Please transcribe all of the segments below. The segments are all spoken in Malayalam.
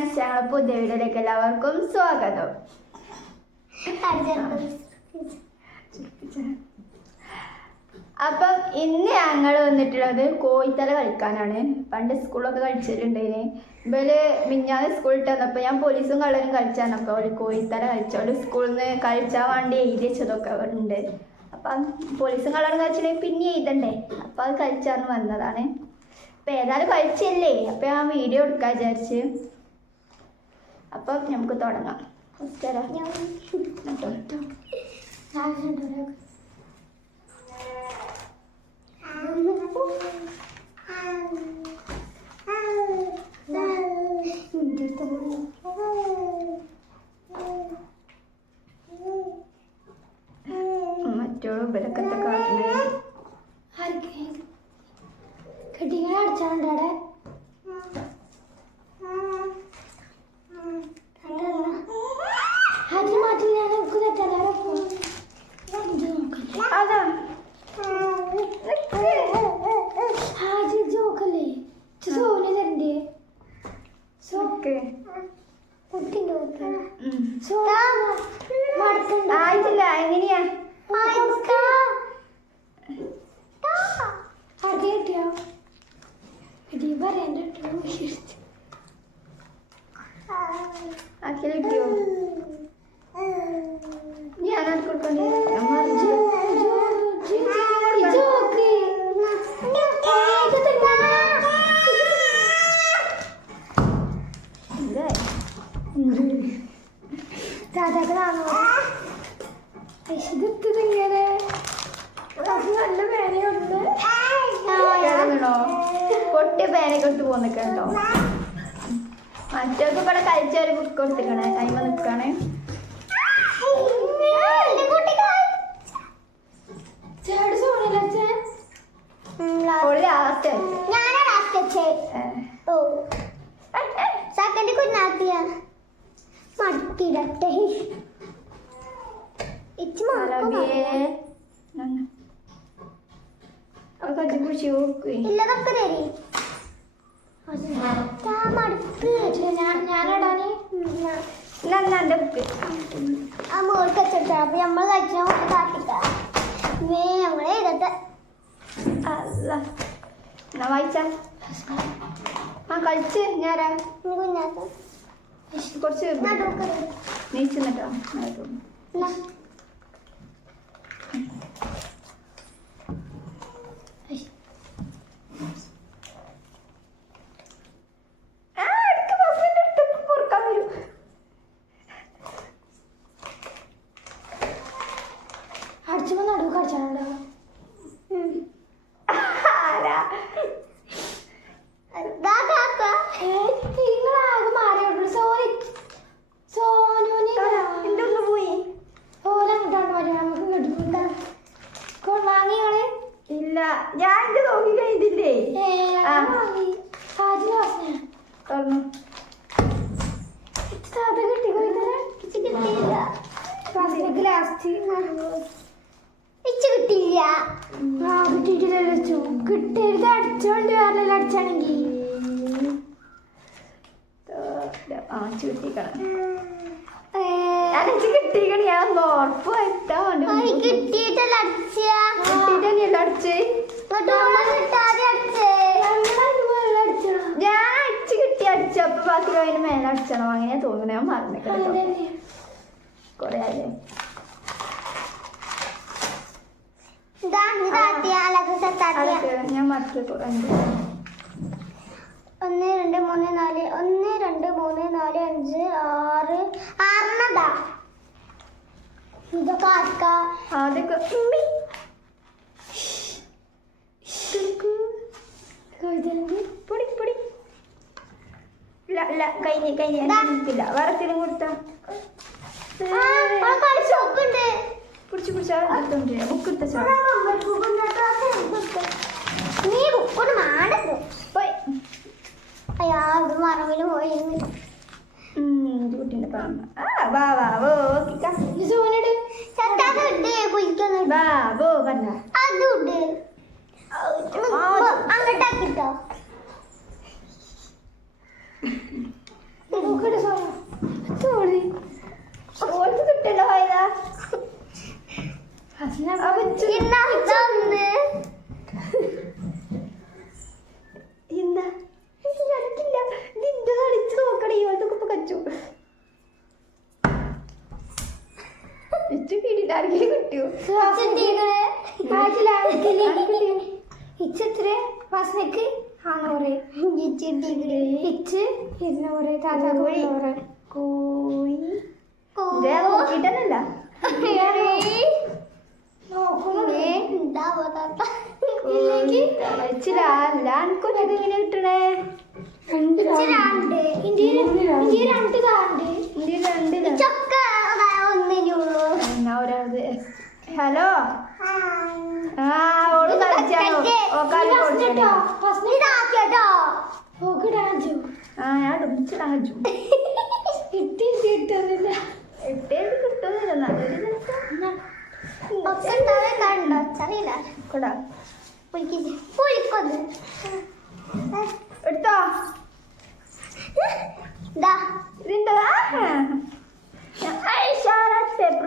ഫ്രണ്ട്സ് ഞങ്ങൾ പുതിയ വീഡിയോയിലേക്ക് എല്ലാവർക്കും സ്വാഗതം. അപ്പം ഇന്ന് ഞങ്ങൾ വന്നിട്ടുള്ളത് കോഴിത്തല കളിക്കാനാണ്. പണ്ട് സ്കൂളൊക്കെ കളിച്ചിട്ടുണ്ടേന് ഇവർ മിഞ്ഞാന്ന് സ്കൂളിൽ തന്നപ്പോൾ ഞാൻ പോലീസും കള്ളനും കളിച്ചാണ്. അപ്പോൾ ഒരു കോഴിത്തല അവർ സ്കൂളിൽ നിന്ന് കളിച്ചാൻ വേണ്ടി എഴുതി വെച്ചതൊക്കെ ഉണ്ട്. അപ്പം പോലീസും കള്ളനും കളിച്ചിട്ടുണ്ടെങ്കിൽ പിന്നെ എഴുതണ്ടേ? അപ്പം അത് കളിച്ചാന്ന് വന്നതാണ്. അപ്പം ഏതായാലും കളിച്ചല്ലേ? അപ്പം ഞാൻ വീഡിയോ എടുക്കാൻ വിചാരിച്ച്. അപ്പം നമുക്ക് തുടങ്ങാം. മറ്റോളും ഇവരൊക്കെ കാട്ടണേ കെട്ടിങ്ങനെ അടിച്ചാണ്ടടെ ഹരി മാറ്റി ഞാൻ നമുക്ക് തെറ്റാലോ അതാ ഹാജി ജോക്കല്ലേ സോനെ തരണ്ടേ സോ ഓക്കെ കുട്ടിന്റെ സോ മടക്കണ്ട ആയിട്ടില്ല എങ്ങനെയാ അത് കിട്ടിയോ ഇടി പറയണ്ട അഖില കിട്ടിയോ ഞാനത് കൊടുക്കണ്ടേ എന്താ ഇങ്ങനെ അത് നല്ല വേനയുണ്ട് കേട്ടോ പേനൊക്കെ ഇട്ട് പോന്നിക്കട്ടോ മറ്റൊക്കെ ഇവിടെ കഴിച്ച ഒരു ബുക്ക് കൊടുത്തിരിക്കണേ. ടൈമ നിൽക്കണേ ചേട്ടൻ സോണിയല്ലേ ഓൾ ലാസ്റ്റ് ബുക്ക് ആ മോൾക്ക് വെച്ചിട്ടാ. അപ്പൊ നമ്മൾ കഴിച്ചാൽ കാട്ടിക്ക നേ നമ്മളെ ഇതത്തെ അല്ല. എന്നാ വായിച്ച? ആ കളിച്ച് ഞാനാ കുറച്ച് നടുക്ക് അടിച്ചപ്പോ നടുവ് കടിച്ചാണോ ആരാ നിങ്ങളാകെ മാറി സോനി സോനുവിന് എന്റെ ഒന്ന് പോയി ഓലങ്ങോട്ടാണ് വരിക നമുക്ക് കിട്ടുന്നുണ്ട് വാങ്ങിയോളെ ഇല്ല ഞാൻ എന്റെ നോക്കി കഴിഞ്ഞില്ലേ ഏ ആ. വാങ്ങി ആദ്യ വാസന തുറന്നു താത്ത കിട്ടിക്കോ ഇതരെ കിട്ടിയില്ല വാസനക്ക് ലാസ്റ്റ് ഇച്ച് കിട്ടിയില്ല ആ കിട്ടിയിട്ടില്ലല്ലോ ചു കിട്ടരുത് അടിച്ചോണ്ട് വേറെ അടിച്ചാണെങ്കിൽ കിട്ടിക്കണ ഞാൻ ഒന്ന് ഉറപ്പ് വരുത്താൻ വേണ്ടി കിട്ടിയിട്ടല്ല അടിച്ച. കിട്ടിയിട്ടല്ല അടിച്ച്. ഞാൻ അടിച്ച് കിട്ടി അടിച്ചു. അപ്പൊ ബാക്കി അതിന് മേലെ അടിച്ചണം അങ്ങനെ തോന്നുന്നു. ഞാൻ മറന്നിട്ടോ കൊറേ ആയില്ലേ അതൊക്കെ ഞാൻ ഒന്ന് രണ്ട് മൂന്ന് നാല് ഒന്ന് രണ്ട് മൂന്ന് നാല് അഞ്ച് ആറ്. ആറെണ്ണതാ. ഇതൊക്കെ ആർക്കാ? ഉമ്മി. പൊടി പൊടി. ഇല്ല ഇല്ല കഴിഞ്ഞ് കഴിഞ്ഞ്. വേറെ കൊടുത്താ? ആ, പിടിച്ച് പിടിച്ചാ ബുക്ക് എടുത്ത നീ പോയി. അയ്യാ ഇത് പോയി വാ വാ വോ കിക്ക കുളിക്കുന്നു വാ വോ പറഞ്ഞ. അതുണ്ട് അങ്ങോട്ടാക്കിട്ടോ അപ്പൊ ചു- ഇന്നാ ഒന്ന് എന്താ ഇത് കണ്ടില്ല നിന്റെ കളിച്ച് നോക്കണേ ഇവൾക്കൊക്കെ ഇപ്പൊ കച്ചു ഇച്ചു കിട്ടില്ല ആർക്കെങ്കിലും കിട്ടിയോ? ഇച്ചെത്ര വാസനക്ക്? നാന്നൂറ് ഇച്ച് ഇരുന്നൂറ് താത്താക്ക് കോഴി. മുന്നൂറ്. കോയി ഇതേ നോക്കിട്ടല്ല ഇച്ചില്ല അല്ല എനിക്കൊറ്റക്ക് ഇങ്ങനെ കിട്ടണേ? ഇന്ത്യ രണ്ട് എന്നാ ഒരാളത് ഹലോ ആ ഓൾ കളിച്ചാണോ ഓക്കാലി കൊടുക്കണേ ആ ഞാൻ ഇടിച്ചിടാൻ കച്ചു എട്ടേത് കിട്ടുന്നില്ല നല്ലൊരു രസം കൊടാ എടുത്തോ ഇതിന്റെ പേപ്പർ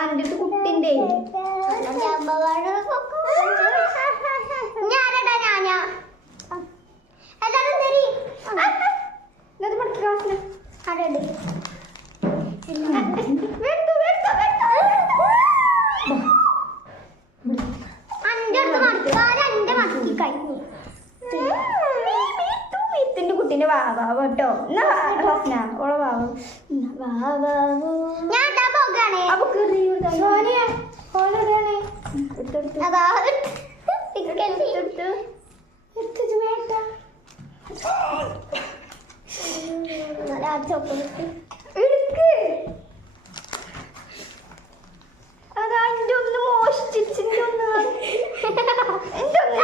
എന്റെ അടുത്ത് കുട്ടിന്റെ. ഞാനടാ ഞാനാ? എല്ലാരും തരി ഇന്നത് പഠിക്ക ക്ലാസ്സിൽ അവിടെ വേണ്ടു വേണ്ടു അന്റെ അടുത്ത് മടക്കാറ് എന്റെ മടക്കി കഴിഞ്ഞു കുട്ടീന്റെ വാവാവ് കേട്ടോ. ഓളെ വാവ് ഞാൻ ഇടാൻ പോകാണേ അപ്പൊ സോനിയ. ഓളെവിടെയാണ് അതാ എന്റെ ഒന്ന് മോഷ്ടിച്ചിന്റെ ഒന്ന് എന്റെ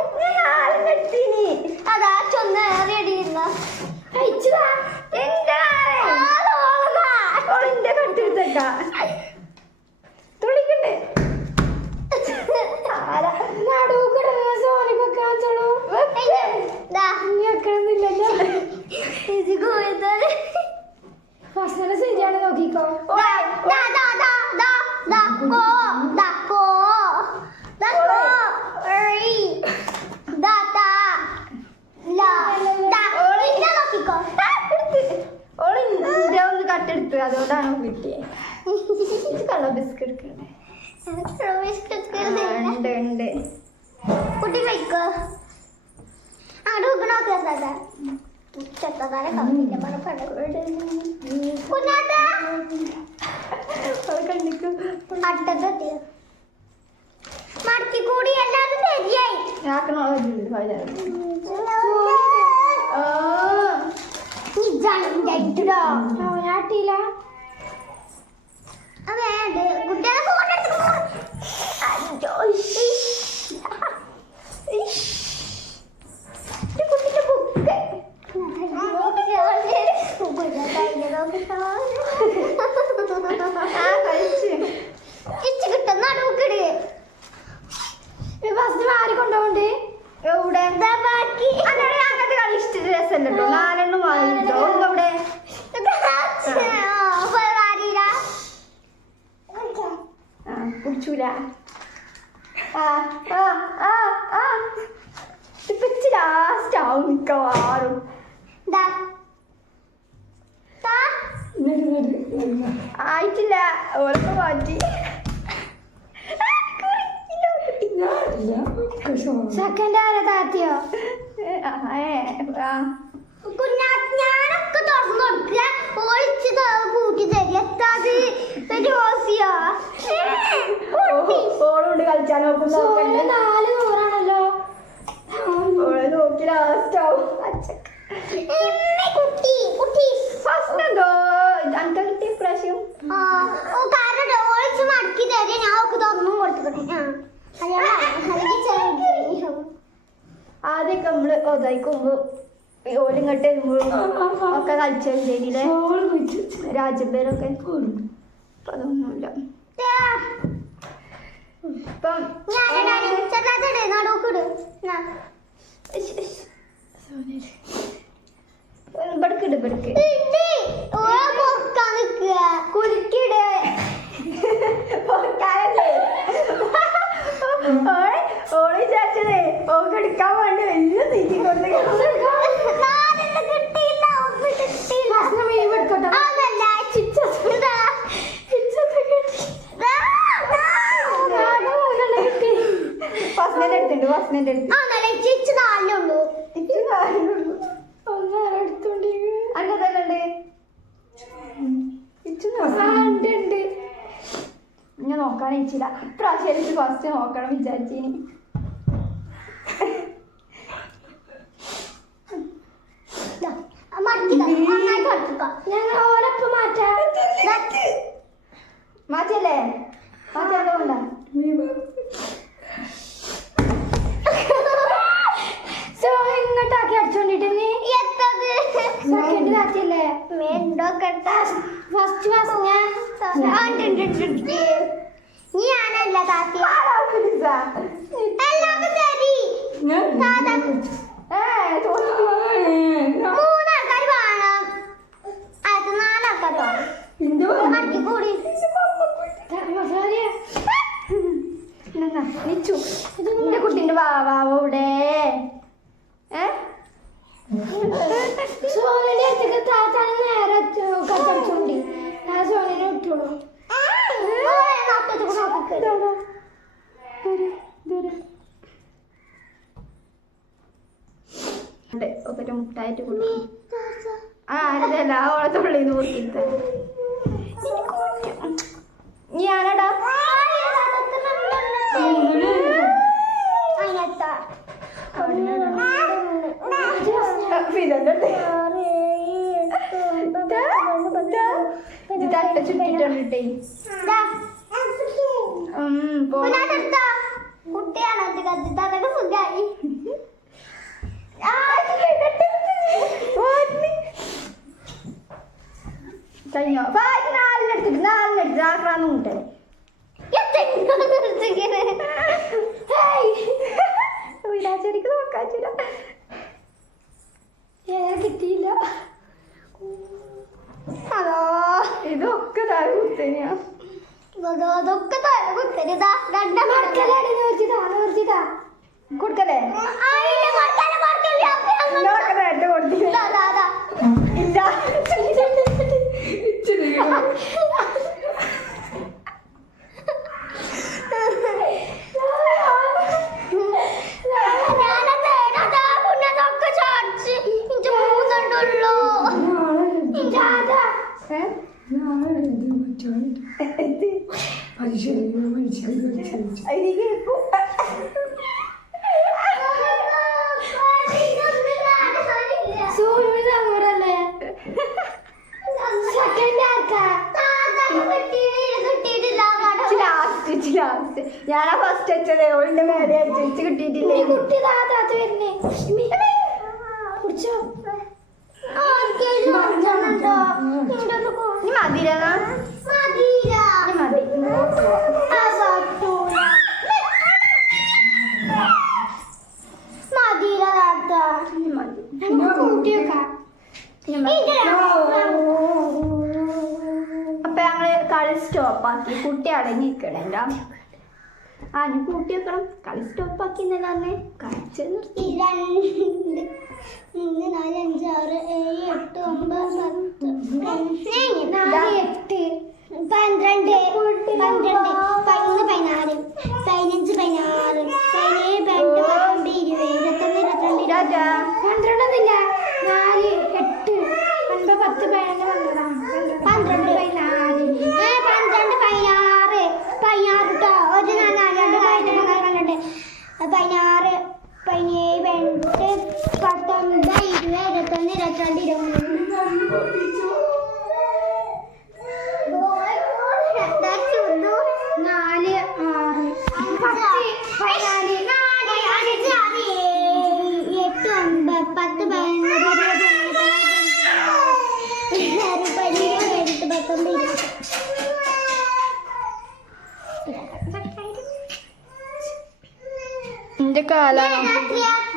ഒന്ന് ഞാൻ കെട്ടീനി. അതാ അതുകൊണ്ടാണ് കിട്ടിയത് കളർ ബിസ്ക്കറ്റ് ഉണ്ട് ഉണ്ട്. കുട്ടി വയ്ക്കോ അവിടെ മടക്കി കൂടി എല്ലാവരും ശരിയായി. ആക്കണോളെ ആ. ഞാട്ടിയില്ല വേണ്ട കുട്ടികളെ ഫോട്ടോ എടുത്തു. ഇത് കുട്ടിന്റെ ബുക്ക്. അതാണ് ഇഷ്ട രസമല്ല കേട്ടോ നാലെണ്ണം വാങ്ങിട്ടോ അവിടെ ആ കുടിച്ചൂല. ആ ആ ആ ആ. ഇപ്പൊ ലാസ്റ്റ് ആവും മിക്കവാറും. ആയിട്ടില്ല. ഓർമ്മ മാറ്റി. ആ. സെക്കൻഡ് ആരാ താത്തിയോ? ഏ, ആ, ഏ, ആ. ഞാനൊക്കെ തുറന്നു കൊടുക്കുക ഒളിച്ച് കൂട്ടി തരി എത്താത് റോസിയോ ഓ, ഓളോണ്ട് കളിച്ചാൻ നോക്കും നോക്കണ്ടേ നാല് നൂറ് ലാസ്റ്റ് ആവും. ഫസ്റ്റ് എന്തോ? അനക്ക് കിട്ടിയ പ്രാവശ്യം മടക്കി തരും ഞാൻ ഒക്കെ തുറന്നും കൊടുത്തിട്ടെ ആദ്യമൊക്കെ നമ്മൾ ഒതായിക്കുമ്പോ ഓലും ഒക്കെ കളിച്ചാൽ ചെയ്തില്ലേ? രാജപേരൊക്കെ അതൊന്നുമില്ല ഇപ്പം വെച്ചില്ല ഇപ്രാവശ്യം എനിക്ക് ഫസ്റ്റ് നോക്കണം വിചാരിച്ചിനി. ഞങ്ങൾ മാറ്റാം. സോ ഇങ്ങോട്ടാക്കി അടിച്ചോണ്ടിട്ട് നീ എത്തത്? സെക്കൻഡ് താത്തിയല്ലേ മേണ്ടോ ഫസ്റ്റ് ഫസ്റ്റ് ഞാൻ ഞാനല്ല താത്തി. എല്ലാവർക്കും തരി. മൂന്നാൾക്കാർ വേണം. അത് നാലാൾക്കാർ വേണം. കൂടി. എന്റെ കുട്ടിന്റെ വാവാവ ഇവിടെ? ഏ? സോണിന്റെ അടുത്തേക്ക് ഒക്കെ മുട്ടായിട്ട് കൊടുക്കും ആ അതല്ല ആ ഓളെ തൊള്ളിന്ന് കൊടുക്കിത്ത ഞാനടാ ഇത് തട്ട ചുറ്റിട്ടുണ്ടേ കുട്ടിയാണ്? സുഖായി. കഴിഞ്ഞോ? നാലിനെടുത്തിട്ട് നാലിനെടുത്ത് ആക്രാന്ന് കൂട്ടേ വിടാച്ചെടിക്ക് നോക്കാച്ചില്ല ഏതാ കിട്ടിയില്ല. അതോ ഇതൊക്കെ തല കുത്തനെയാ അതൊക്കെ തല കുത്തരുതാ രണ്ടാം കൊടുക്കല കൊടുക്കല ഞാനാ ഫസ്റ്റ് വെച്ചത്. ഓളിന്റെ മേലെ അടിച്ചു കിട്ടിയിട്ടില്ലേ? കുട്ടി താത്താത്ത വരുന്നേ. കുടിച്ചോ. അപ്പൊ ഞങ്ങൾ കളി സ്റ്റോപ്പ് ആക്കി. കുട്ടി അടങ്ങി നിക്കണല്ല കൂട്ടി വെക്കണം. കളി സ്റ്റോപ്പ് ആക്കി എന്നല്ലേ കളിച്ച് നിർത്തി. രണ്ട് മൂന്ന് നാല് അഞ്ച് ആറ് ഏഴ് എട്ട് ഒമ്പത് പത്ത് നാല് എട്ട് പന്ത്രണ്ട് പന്ത്രണ്ട് പതിമൂന്ന് പതിനാറ് പതിനഞ്ച് പതിനാറ് പതിനേഴ് പതിനെട്ട് പത്തൊമ്പത് ഇരുപത് ഇരുപത്തൊന്ന് ഇരുപത്തിരണ്ട് രാജാ കാലാണോ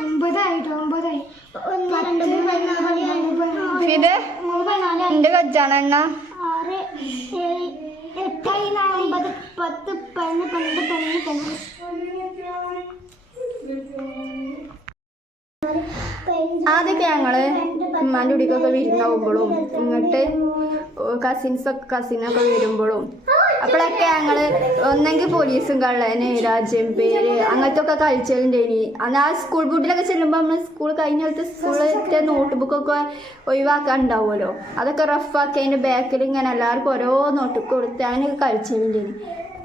ഒമ്പതായിട്ടോ? ഒമ്പതായി. ഇത് എന്റെ കജ്ജാണ് എണ്ണ? ആദ്യമൊക്കെ ഞങ്ങൾ ഉമ്മാന്റെ കുടിക്കൊക്കെ വിരുന്നാവുമ്പോഴും ഇങ്ങോട്ട് കസിൻസൊക്കെ കസിനൊക്കെ വരുമ്പോഴും അപ്പോഴൊക്കെ ഞങ്ങൾ ഒന്നെങ്കിൽ പോലീസും കള്ളന് രാജ്യം പേര് അങ്ങനത്തെ ഒക്കെ കളിച്ചിട്ടുണ്ടേനി അന്ന് ആ സ്കൂൾ ബുട്ടിലൊക്കെ ചെല്ലുമ്പോൾ നമ്മൾ സ്കൂൾ കഴിഞ്ഞ കാലത്ത് സ്കൂളിലത്തെ നോട്ട് ബുക്കൊക്കെ ഒഴിവാക്കാൻ ഉണ്ടാവുമല്ലോ അതൊക്കെ റഫാക്കി അതിന്റെ ബാക്കിൽ ഇങ്ങനെ എല്ലാവർക്കും ഓരോ നോട്ട് കൊടുത്ത് അങ്ങനെയൊക്കെ കളിച്ചിട്ടുണ്ടേനി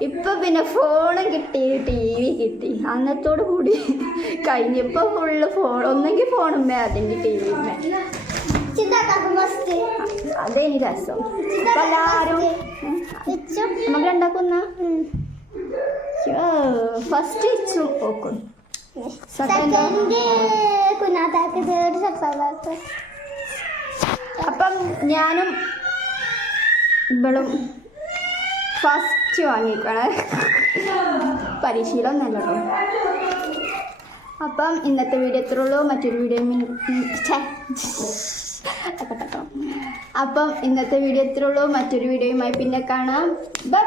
ഇപ്പൊ പിന്നെ ഫോണും കിട്ടി ടി വി കിട്ടി. അന്നത്തോടു കൂടി കഴിഞ്ഞപ്പോ ഫുള്ള് ഫോൺ ഒന്നെങ്കിൽ ഫോണുമ്മേ അല്ലെങ്കിൽ ടി ഫസ്റ്റ് അതേനി രസം. ഇപ്പൊ എല്ലാരും നമുക്ക് രണ്ടാക്കുന്ന? ഫസ്റ്റ് ഇച്ചും ഓക്കും. സെക്കൻഡ് അപ്പം ഞാനും ഇവളും ഫസ്റ്റ് വാങ്ങിക്കണേ പരിശീലനം കേട്ടോ. അപ്പം ഇന്നത്തെ വീഡിയോ എത്ര ഉള്ളൂ. മറ്റൊരു വീഡിയോ അപ്പം ഇന്നത്തെ വീഡിയോ ഇത്രയുള്ളൂ മറ്റൊരു വീഡിയോയുമായി പിന്നെ കാണാം. ബൈ